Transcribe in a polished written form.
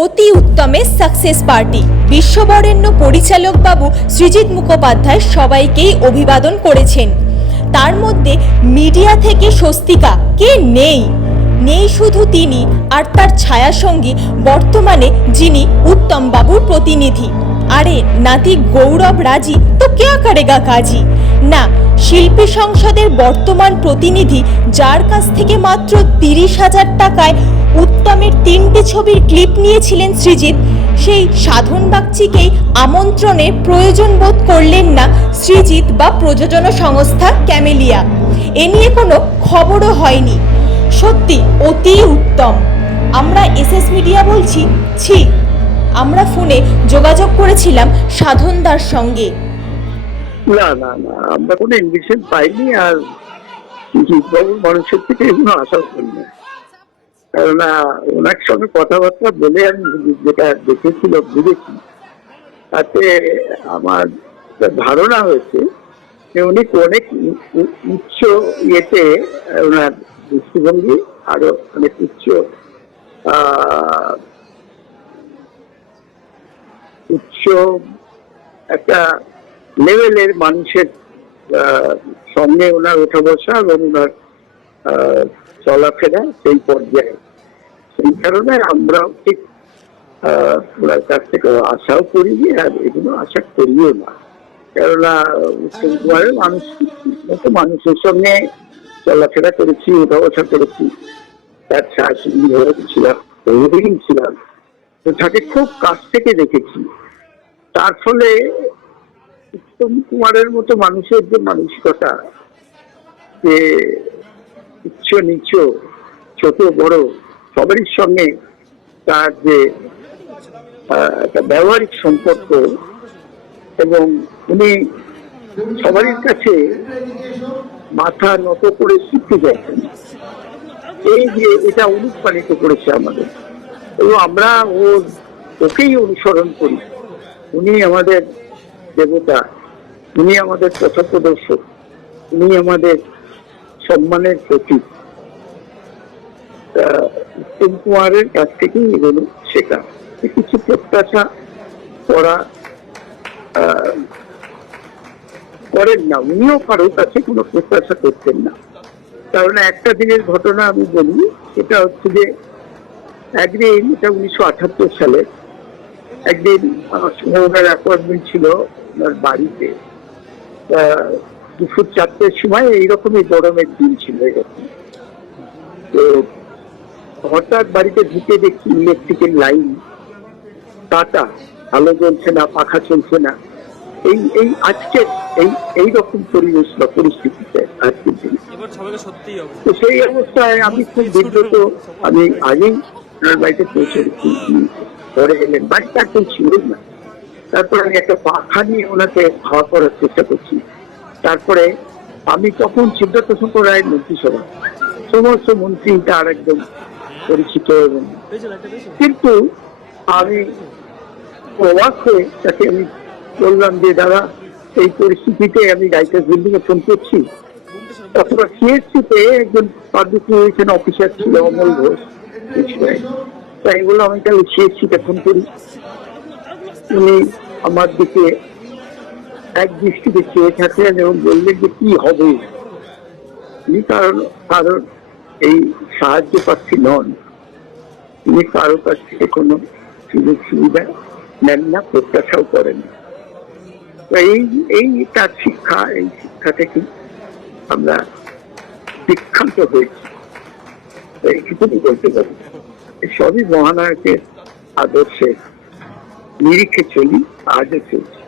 অতি উত্তমের success party. বিশ্ববরেণ্য পরিচালক বাবু সৃজিত মুখোপাধ্যায় সবাইকেই অভিবাদন করেছেন। তার মধ্যে মিডিয়া থেকে স্বস্তিকা কে নেই? নেই শুধু তিনি আর তার ছায়াসঙ্গী বর্তমানে যিনি উত্তম বাবুর প্রতিনিধি। আরে নাতি গৌরব রাজি তো ক্যা করেগা কাজী। না, শিল্পী সংসদের বর্তমান প্রতিনিধি, যার কাছ থেকে মাত্র 30,000 টাকায় উত্তমের 3টি ছবির ক্লিপ নিয়েছিলেন সৃজিত, সেই সাধন বাগচিকেই আমন্ত্রণের প্রয়োজন বোধ করলেন না সৃজিত বা প্রযোজনা সংস্থা ক্যামেলিয়া। এ নিয়ে কোনো খবরও হয়নি। সত্যি অতি উত্তম। আমরা এসএস মিডিয়া বলছি, ছি। আমরা ফোনে যোগাযোগ করেছিলাম সাধনদার সঙ্গে। না না না, আমরা কোনো ইনভিটেশন পাইনি, আর জিৎবাবুর মানুষের থেকে এগুলো আশা করি না। কেননা ওনার সঙ্গে কথাবার্তা বলে আমি যেটা দেখেছিল বুঝেছি, তাতে আমার ধারণা হয়েছে যে উনি অনেক উচ্চ ইয়েতে ওনার দৃষ্টিভঙ্গি আরো অনেক উচ্চ একটা লেভেলের মানুষের সঙ্গে ওনার ওঠা বসা এবং ওনার চলাফেরা সেই পর্যায়ে। সেই কারণে আমরাও ঠিক ওনার কাছ থেকে আশাও করিনি, আর এগুলো আশা করিও না। কেননা উত্তম কুমারের মানুষের সঙ্গে চলাফেরা করেছি, ওঠা বসা করেছি, তার শাসিনী ছিলাম, ছিলাম, তাকে খুব কাছ থেকে দেখেছি। তার ফলে উত্তম কুমারের মতো মানুষের যে মানসিকতা, যে উচ্চ নিচ, ছোট বড় সবারই সঙ্গে তার যে একটা ব্যবহারিক সম্পর্ক, এবং উনি সবারই কাছে মাথা নত করে শিখতে চাইছেন, এই যে এটা অনুপ্রাণিত করেছে আমাদের, এবং আমরা ওকেই অনুসরণ করি। উনি আমাদের দেবতা, উনি আমাদের পথপ্রদর্শক, উনি আমাদের সম্মানের প্রতীক। উত্তম কুমারের কাছ থেকেই এগুলো শেখা। কিছু প্রত্যাশা করেন না, উনিও কারোর কাছে কোনো প্রত্যাশা করতেন না। কারণ একটা দিনের ঘটনা আমি বলি, এটা হচ্ছে যে একদিন, এটা 1978 সালে, একদিন ওনার অ্যাপয়েন্টমেন্ট ছিল ওনার বাড়িতে। দুপুর 4টের সময় এইরকমই গরমের দিন ছিল এরকম। তো হঠাৎ বাড়িতে ঢুকে দেখছি ইলেকট্রিকের লাইন কাটা, আলো জ্বলছে না, পাখা চলছে না। এই আজকে এইরকম পরিবেশ বা পরিস্থিতিতে আজকের দিন। তো সেই অবস্থায় আমি খুব বিব্রত। আমি আগেই ওনার বাড়িতে পৌঁছে পরে গেলেন, বাড়িতে একদম ছিলই না। তারপরে আমি একটা পাখা নিয়ে ওনাকে হাওয়া করার চেষ্টা করছি। তারপরে আমি তখন সিদ্ধার্থ শঙ্কর রায়ের মন্ত্রিসভা, সমস্ত মন্ত্রী তার একদম পরিচিত, এবং কিন্তু আমি অবাক হয়ে তাকে আমি বললাম যে দাদা, এই পরিস্থিতিতে আমি রাইটার্স বিল্ডিং এ ফোন করছি। অথবা সিএসসিতে একজন পাবলিক রিলেশন অফিসার ছিল অমল ঘোষ, তাই বললাম আমি তাহলে সিএসসিতে ফোন করি। উনি আমার দিকে এক দৃষ্টিতে চেয়ে থাকলেন এবং বললেন যে কি হবে। কারণ এই সাহায্য প্রার্থী নন, তিনি কারো কাছ থেকে কোনো সুযোগ সুবিধা নেন না, প্রত্যাশাও করেন না। এই তার শিক্ষা, এই শিক্ষা থেকে আমরা শিক্ষান্ত হয়েছি, এইটুকুনি বলতে পারি। সবই মহানায়কের আদর্শে নিরিখে চলি, আজও চলছি।